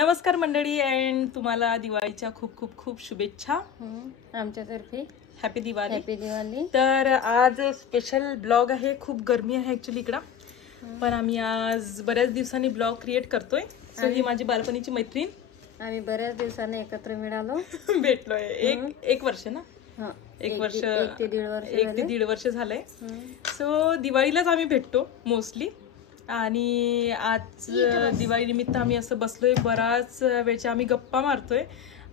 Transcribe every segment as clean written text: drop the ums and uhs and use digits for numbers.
नमस्कार मंडळी अँड तुम्हाला दिवाळीच्या खूप खूप खूप शुभेच्छा आमच्यातर्फे. हॅपी दिवाळी. हॅपी दिवाळी. तर आज स्पेशल ब्लॉग आहे. खूप गरमी आहे ऍक्च्युली इकडं, पण आम्ही आज बऱ्याच दिवसांनी ब्लॉग क्रिएट करतोय. सो ही माझी बालपणीची मैत्रीण. आम्ही बऱ्याच दिवसांनी एकत्र मिळालो, भेटलोय. एक वर्ष ना, एक ते दीड वर्ष झालंय. सो दिवाळीलाच आम्ही भेटतो मोस्टली. आणि आज दिवाळी निमित्त आम्ही असं बसलोय, बराच वेळच्या आम्ही गप्पा मारतोय.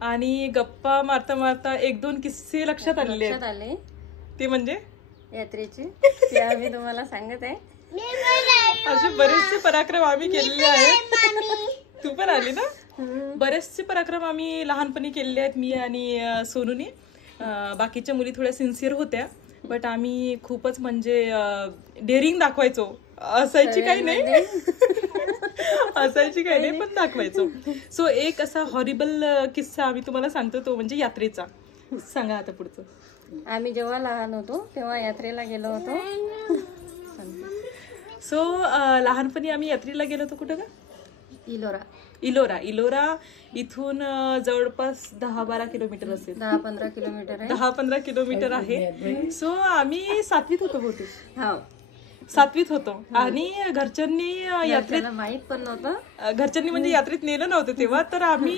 आणि गप्पा मारता मारता एक दोन किस्से लक्षात आले. ते म्हणजे यात्रेचे, ते आम्ही तुम्हाला सांगत आहे. असे बरेचसे पराक्रम आम्ही केलेले आहेत. तू पण आली ना. बरेचसे पराक्रम आम्ही लहानपणी केलेले आहेत, मी आणि सोनूनी. बाकीच्या मुली थोड्या सिन्सिअर होत्या, बट आम्ही खूपच म्हणजे डेअरिंग दाखवायचो. असायची काही नाही पण दाखवायचो. सो एक असा हॉरिबल किस्सा आम्ही तुम्हाला सांगतो, तो म्हणजे यात्रेचा. सांगा आता पुढचं. आम्ही जेव्हा लहान होतो तेव्हा यात्रेला गेलो होतो. सो लहानपणी आम्ही यात्रेला गेलो होतो. कुठं का? इलोरा इथून जवळपास 10-12 किलोमीटर असेल. 10-15 किलोमीटर आहे. 10-15 किलोमीटर आहे. सो आम्ही 7वीत होतो बहुतेक. हो, 7वीत होतो. आणि घरच्यांनी यात्रेत माहित पण नव्हतं. घरच्यांनी म्हणजे यात्रेत नेलं नव्हतं तेव्हा. तर आम्ही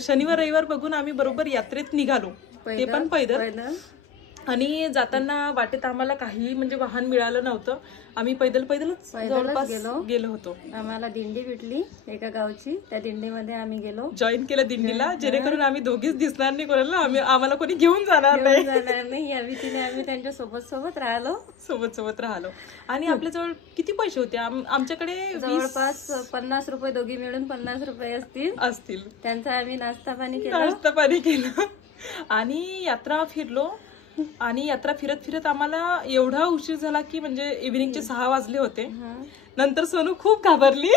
शनिवार रविवार बघून आम्ही बरोबर यात्रेत निघालो. ते पण पैदल. आणि जाताना वाटेत आम्हाला काही म्हणजे वाहन मिळालं नव्हतं. आम्ही पैदलच जवळपास गेलो होतो. आम्हाला दिंडी भेटली एका गावची. त्या दिंडीमध्ये आम्ही गेलो, जॉईन केलं दिंडीला, जेणेकरून आम्ही दोघीच दिसणार नाही कोणाला. आम्हाला कोणी घेऊन जाणार नाही या भीतीने आम्ही त्यांच्या सोबत राहिलो. आणि आपल्याजवळ किती पैसे होते? आमच्याकडे जवळपास 50 रुपये, दोघी मिळून 50 रुपये असतील. त्यांचा आम्ही नाश्ता पाणी केलं आणि यात्रा फिरलो. आणि यात्रा फिरत फिरत आम्हाला एवढा उशीर झाला की म्हणजे इव्हिनिंगचे 6 वाजले होते. नंतर सोनू खूप घाबरली.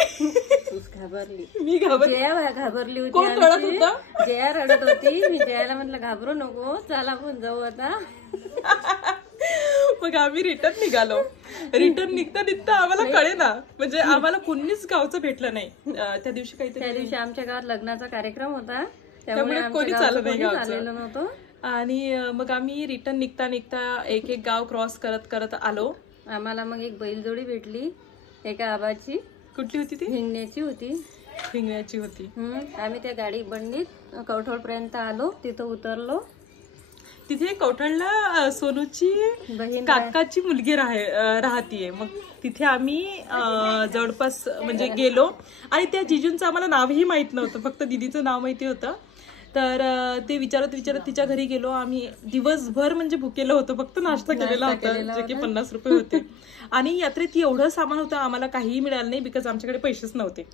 मी घाबरली होती. कोण रडत होता? जया रडत होती. मी जयाला म्हटलं घाबरू नको, चला आपण जाऊ आता. मग आम्ही रिटर्न निघालो. रिटर्न निघता आम्हाला कळे ना, म्हणजे आम्हाला कोणीच गावचं भेटलं नाही त्या दिवशी. आमच्या गावात लग्नाचा कार्यक्रम होता, त्यामुळे कोणी चाललेलं नव्हतं. आणि मग आम्ही रिटर्न निघता एक गाव क्रॉस करत आलो. आम्हाला मग एक बैलजोडी भेटली एका आबाची. कुठली होती ती? हिंगण्याची होती. आम्ही त्या गाडी बंडीत कवठोळ पर्यंत आलो. तिथं उतरलो. तिथे कवठळला सोनूची काकाची मुलगी राहतीये. मग तिथे आम्ही जवळपास म्हणजे गेलो. आणि त्या जिजूंचं आम्हाला नावही माहित नव्हतं, फक्त दीदीचं नाव माहिती होतं. तर ते विचारत तिच्या घरी गेलो. आम्ही दिवसभर म्हणजे भुकेलो होतो, फक्त नाश्ता केलेला होता, जे की 50 रुपये होते. आणि यात्रेत एवढं सामान होतं, आम्हाला काहीही मिळालं नाही, बिकॉज आमच्याकडे पैसेच नव्हते.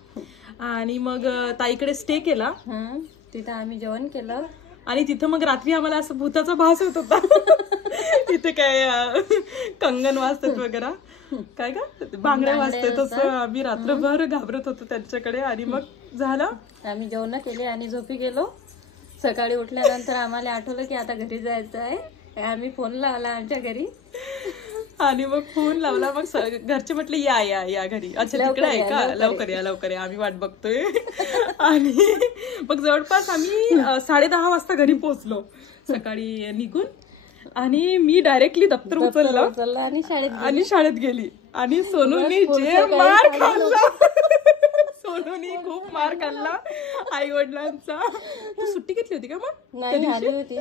आणि मग ताईकडे स्टे केला. तिथं आम्ही जेवण केलं. आणि तिथं मग रात्री आम्हाला असं भूताचा भास होत होता. तिथे काय कंगन वाजतात वगैरे, काय का बांगड्या वाजतात, तसं आम्ही रात्रभर घाबरत होतो त्यांच्याकडे. आणि मग झालं, आम्ही जेवण केले आणि झोपी गेलो. सकाळी उठल्यानंतर आम्हाला आठवलं की आता घरी जायचं आहे. आम्ही फोन लावला आमच्या घरी. आणि मग फोन लावला. मग घरचे म्हटले या घरी. अच्छा, तिकडे आहे का? लवकर या, आम्ही वाट बघतोय. आणि मग जवळपास आम्ही 10:30 वाजता घरी पोहोचलो सकाळी निघून. आणि मी डायरेक्टली दप्तर उचललं आणि शाळेत गेली. आणि सोनूनी जे मार खाल्ला, सोनूनी खूप मार खाल्ला आई वडिलांचा. तू सुट्टी घेतली होती का? मग नाही, आली होती.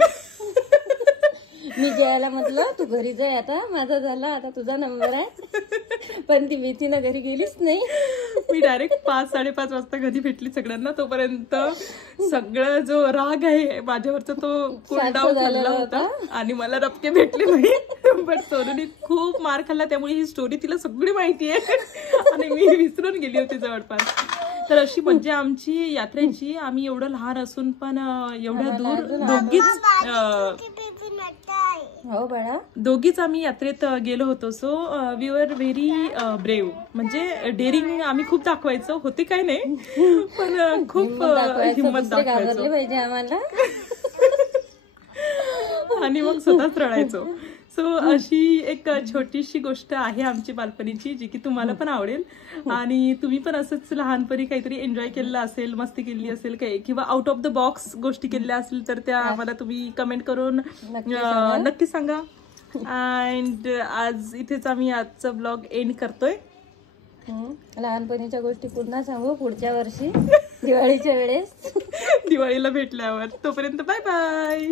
मी जयाला म्हटलं तू घरी जाय, आता माझा झाला, आता तुझा नंबर आहे. पण ती भीतीनं घरी गेलीच नाही. मी डायरेक्ट 5-5:30 वाजता घरी भेटली सगळ्यांना. तोपर्यंत सगळं जो राग आहे माझ्यावरचा तो कूल डाऊन झाला होता आणि मला रपके भेटले नाही. बट सोनूने खूप मार खाल्ला, त्यामुळे ही स्टोरी तिला सगळी माहिती आहे आणि मी विसरून गेली होती जवळपास. तर अशी मज्जा आमची यात्रेची. आम्ही एवढं लहान असून पण एवढ्या दोघीच आम्ही यात्रेत गेलो होतो. So we were very brave. म्हणजे डेअरिंग आम्ही खूप दाखवायचो. होते काय नाही, पण खूप हिंमत दाखवायचो पाहिजे आम्हाला. आणि मग स्वतःच रडायचो. सो अशी एक छोटीशी गोष्ट आहे आमची बालपणीची, जी की तुम्हाला पण आवडेल आणि तुम्ही पण असंच लहानपणी काहीतरी एन्जॉय केलेलं असेल, मस्ती केली असेल काही, किंवा आउट ऑफ द बॉक्स गोष्टी केलेल्या असतील तर त्या आम्हाला तुम्ही कमेंट करून नक्की सांगा. अँड आज इथेच आम्ही आजचा ब्लॉग एंड करतोय. लहानपणीच्या गोष्टी पुन्हा सांगू पुढच्या वर्षी दिवाळीच्या वेळेस, दिवाळीला भेटल्यावर. तोपर्यंत बाय बाय.